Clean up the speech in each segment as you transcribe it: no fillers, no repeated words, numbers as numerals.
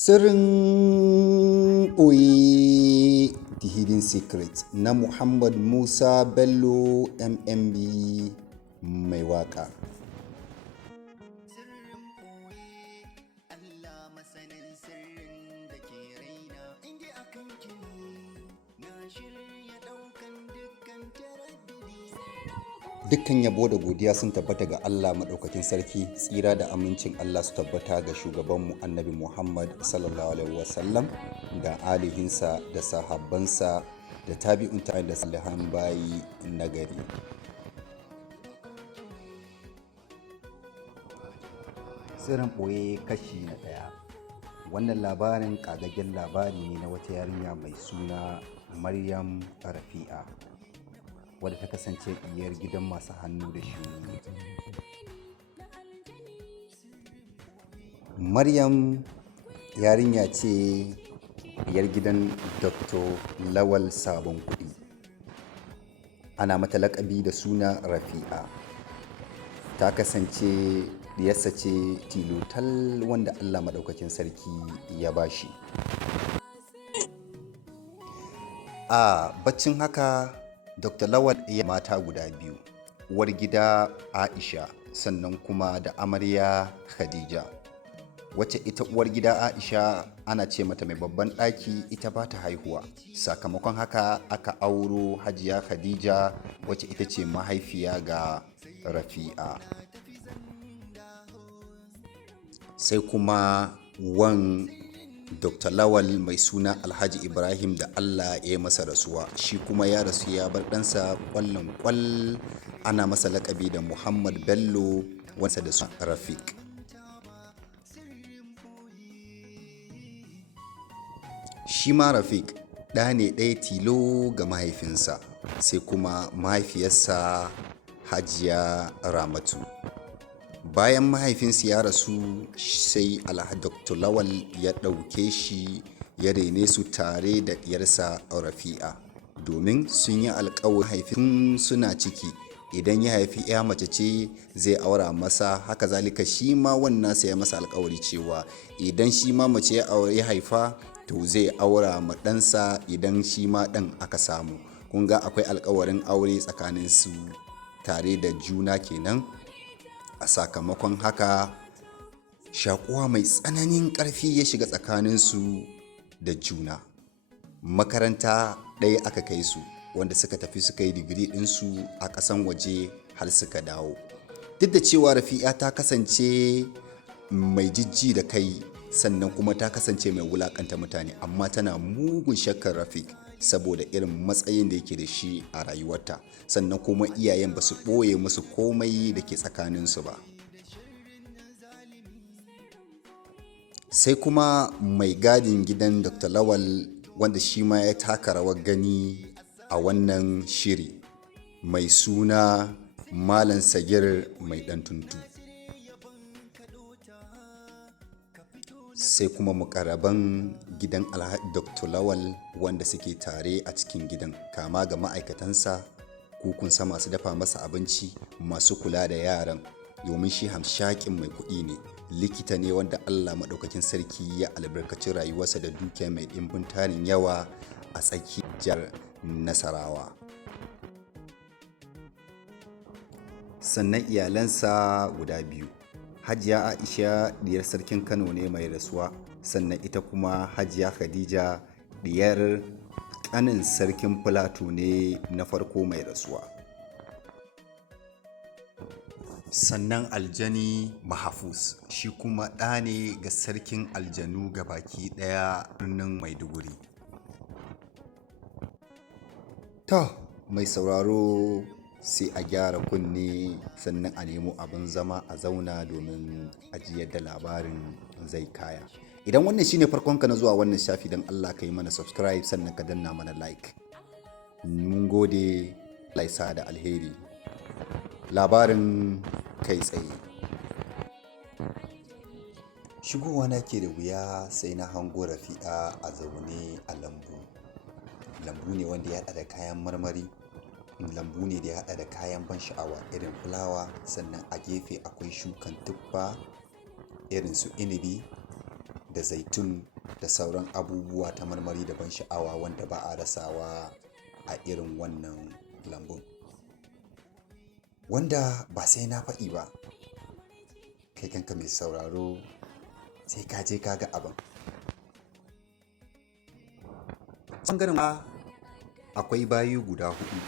Sirrin ɓoye The Hidden Secret na Muhammad Musa Bello MMB mai waƙa. Dukkan yabo da godiya sun tabbata ga Allah maɗaukakin sarki, tsira da amincin Allah su tabbata ga shugabanmu annabi Muhammad sallallahu alaihi wasallam da alihinsa da sahabbansa da tabi'un da salihan bayi nagari. Sirrin ɓoye kashi na ɗaya. Wannan labarin ƙagaggen labari ne na wata yarinya mai suna Maryam Rafi'a, wadda ta kasance diyar gidan masu hannu da shuni. Maryam yarinya ce diyar gidan Dr. Lawal Sabon Kuɗi. Ana mata laƙabi da suna Rafi'a. Ta kasance diyarsa ce tilotal wanda Allah maɗaukakin sarki ya bashi. A baccin haka Dr. Lawal ya mata guda biyu, uwar gida Aisha sannan kuma da amarya Khadija, wacce ita uwar gida Aisha ana ce mata mai babban ɗaki, ita ba ta haihuwa. Sakamakon haka aka auro Hajiya Khadija, wacce ita ce mahaifiya ga Rafi'a. Sai kuma wan Dr. Lawal mai suna Alhaji Ibrahim da Allah ya masa rasuwa, shi kuma ya rasu ya bar ɗansa ƙwallon ƙwal, ana masa laƙabi da Muhammad Bello wansa da suna Rafiq. Shi ma Rafiq ɗa ne ɗaya tilo ga mahaifinsa, sai kuma mahaifiyarsa Hajiya Ramatu. Bayan mahaifinsu ya rasu sai Dr. Lawal ya ɗauke shi ya rene su tare da ɗiyarsa Rafi'a, domin sun yi alƙawarin haifin suna ciki idan ya haifi ya mace ce zai aura masa, haka zalika shi ma wannan sai ya masa alƙawari cewa idan shi ma mace ya haifa to zai aura ma ɗansa idan shi ma ɗan aka samu. Kun ga akwai alƙawarin aure tsakanin su tare da juna kenan. A sakamakon haka shakuwa mai tsananin ƙarfi ya shiga tsakaninsu da juna. Makaranta ɗaya aka kai su, wanda suka tafi suka yi digiri ɗinsu a ƙasan waje har suka dawo. Duk da cewa Rafi'a ta kasance mai jijji da kai sannan kuma ta kasance mai wulaƙanta mutane, amma tana mugun shakkar Rafiq saboda irin matsayin da yake da shi a rayuwarta, sannan kuma iyayen ba su ɓoye musu komai da ke tsakaninsu ba. Sai kuma mai gadin gidan Dr. Lawal, wanda shi ma ya taka rawar gani a wannan shiri, mai suna Malam Sagir mai ɗan tuntu. Sai kuma muƙarraban gidan Dr. Lawal wanda suke tare a cikin gidan, kama ga ma'aikatansa, kukunsa masu dafa masa abinci, masu kula da yaran, domin shi hamshakin mai kuɗi ne, likita ne wanda Allah maɗaukakin sarki ya albarkaci rayuwarsa da dukiya mai ɗimbin tarin yawa a tsakiyar Nasarawa. Sannan iyalansa guda biyu, Hajiya Aisha diyar sarkin Kano ne mai rasuwa, sannan ita kuma Hajiya Khadija diyar ƙanin sarkin Filato ne na farko mai rasuwa. Sannan aljani Mahafuz, shi kuma ɗa ne ga sarkin aljanu ga baki ɗaya birnin Maiduguri. To, mai sauraro sai a gyara kunne sannan a nemo abin zama a zauna domin ajiyar da labarin zai kaya. Idan wannan shine farkonka na zuwa wannan shafi, don Allah ka yi mana subscribe sannan ka danna mana like. Mun gode, laisa da alheri. Labarin kai tsaye. Shigowa na ke da wuya sai na hango Rafi'a a zaune a lambu. Lambu ne wanda ya haɗa da kayan marmari, lambu ne da ya haɗa da kayan ban sha'awa irin fulawa, sannan a gefe akwai shukan tuffa irin su inibi, da zaitun da sauran abubuwa ta marmari da ban sha'awa wanda ba a rasawa a irin wannan lambun, wanda ba sai na faɗi ba, kai kanka mai sauraro sai ka je ka ga abin. Ɓangaren ma akwai bayu guda hudu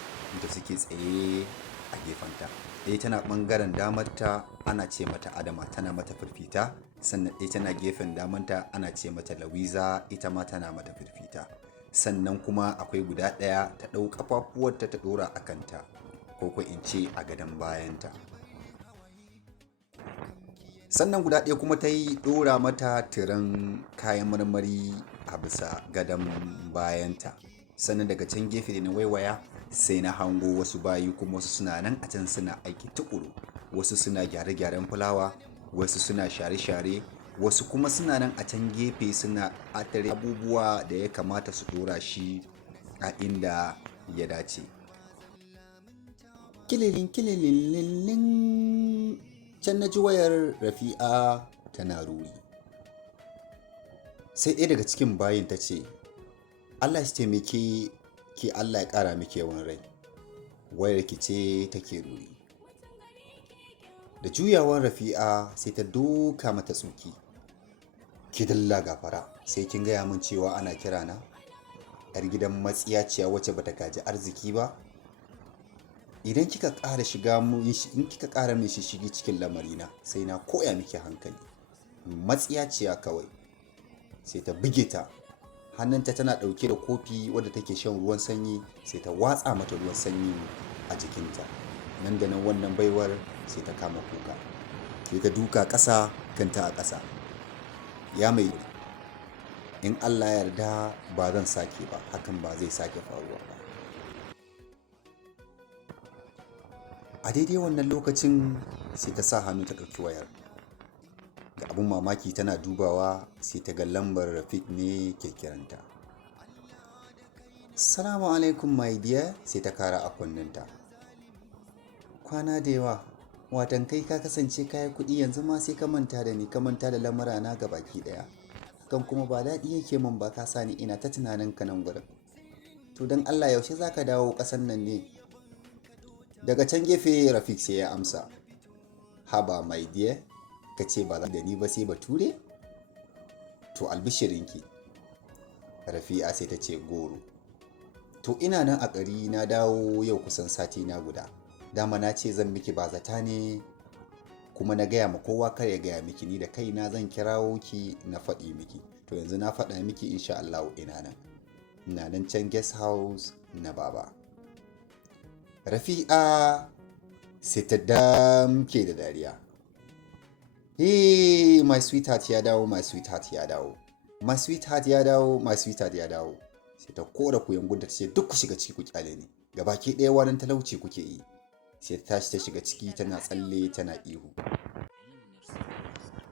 da suke tsaye a gefenta. Ɗaya tana ɓangaren damarta ana ce mata Adama, tana mata firfita, sannan ɗaya tana gefen damanta ana ce mata Lawiza, ita ma tana mata firfita. Sannan kuma akwai guda ɗaya ta ɗau ƙafafuwarta ta ɗora a kanta, ko in ce a gadon bayanta. Sannan guda ɗaya kuma ta yi ɗora mata tiren kayan marmari a bisa gadon bayanta. Sannan daga can gefe da na waiwaya sai na hango wasu bayi kuma wasu suna nan a can suna aiki tukuru, wasu suna gyare-gyaren fulawa, wasu suna share-share, wasu kuma suna nan a can gefe suna atare abubuwa da ya kamata su ɗora shi a inda ya dace. Kililin kililin can na ji wayar Rafi'a tana ruri. Sai ɗaya daga cikin bayin ta ce, Allah shi taimake ki, Allah ya ƙara miki yawan rai. Wayar ki ce take ruri. Da juyawan Rafi'a sai ta doka mata tsuki. Ki dalla gafara, sai kin gaya min cewa ana kira na? 'Yar gidan matsiyaciya wacce bata gaji arziki ba? Idan kika ƙara min shishigi cikin lamarina sai na koya miki hankali. Matsiyaciya kawai. Sai ta buge ta. Hannunta tana ɗauke da kofi wadda take shan ruwan sanyi, sai ta watsa mata ruwan sanyi a jikinta. Nan da nan wannan baiwar sai ta kama kuka. Sai ta duka ƙasa, kanta a ƙasa. Ya mai, in Allah ya yarda ba zan sake ba, hakan ba zai sake faruwa ba. A daidai wannan lokacin sai ta sa hannu ta ɗauki wayar. Da abin mamaki tana dubawa sai ta ga lambar Rafiq ne ke kiranta. Assalamu alaikum my dear, sai ta kara a kunninta. Kwana da yawa, watan kai ka kasance kayi kuɗi yanzu ma sai ka manta da ni, ka manta da lamurana ga baki ɗaya. Kan kuma ba daɗi yake min ba, ka sani ina ta tunanin ka nan gurin. To don Allah yaushe za ka dawo ƙasan nan ne? Daga can gefe Rafiq sai ya amsa. Haba my dear, ka ce ba za da ni ba sai bature? To albishirinki. Rafi'a sai ta ce goro. To ina nan a ƙari na dawo yau kusan sati na guda. Dama na ce zan miki bazata ne, kuma na gaya ma kowa kar ya gaya miki, ni da kaina zan kirawo ki na faɗi miki. To yanzu na faɗa miki insha Allah ina nan. Ina nan can guest house na baba. Rafi'a sai ta damke da dariya. Hey, my sweetheart ya dawo, my sweetheart ya dawo. My sweetheart ya dawo, my sweetheart ya dawo. Sai ta kora kuyangun ta ce duk ku shiga ciki ku kyale ni. Gabaki ɗaya wannan talauci kuke yi. Sai ta tashi ta shiga ciki tana tsalle tana ihu.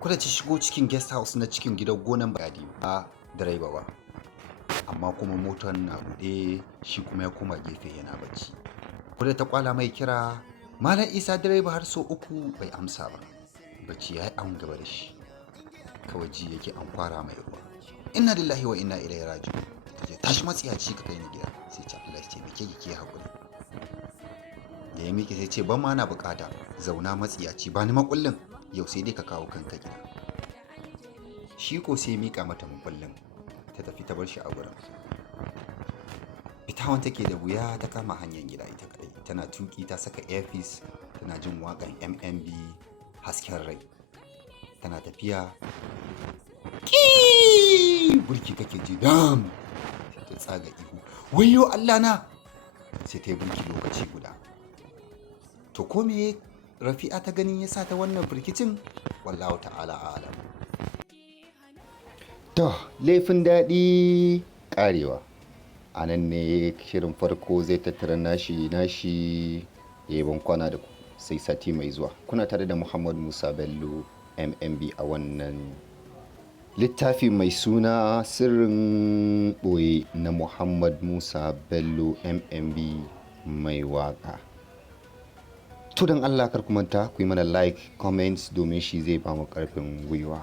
Kuda ta shigo cikin guest house na cikin gidan gonan Badi ba direba ba. Amma kuma motar na buɗe, shi kuma ya koma gefe yana bacci. Kuda ta kwala mai kira, Malam Isa direba har so 3 bai amsa ba. Bacci ya yi an gaba da shi. Kawai ji yake an kwara mai ruwa. Inna lillahi wa inna ilaihi raji'un. Tashi matsiyaci ka kai ni gida. Sai ce Allah ya ce me kike hakuri. Da ya miƙe sai ce ban ma na bukata, zauna matsiyaci ba ni makullin, yau sai dai ka kawo kanka gida. Shi ko sai miƙa mata makullin, ta tafi ta bar shi a gurin. Fitawan take da wuya ta kama hanyar gida ita kadai, tana tuki ta saka earpiece, tana jin waƙan MMB hasken rai. Tana tafiya, burki kake ji dam, sai ta tsaga ihu, wayyo Allah na, sai ta yi burki lokaci guda. To ko me Rafi'a ta ganin ya sa ta wannan firkicin? Wallahu ta'ala alam. To laifin daɗi ƙarewa. A nan ne shirin farko zai tattara nashi ban kwana da ku sai sati mai zuwa. Kuna tare da Muhammad Musa Bello MMB a wannan littafi mai suna sirrin ɓoye na Muhammad Musa Bello MMB mai waƙa. To don Allah kar ku manta ku yi mana like, comments domin shi zai ba mu ƙarfin gwiwa.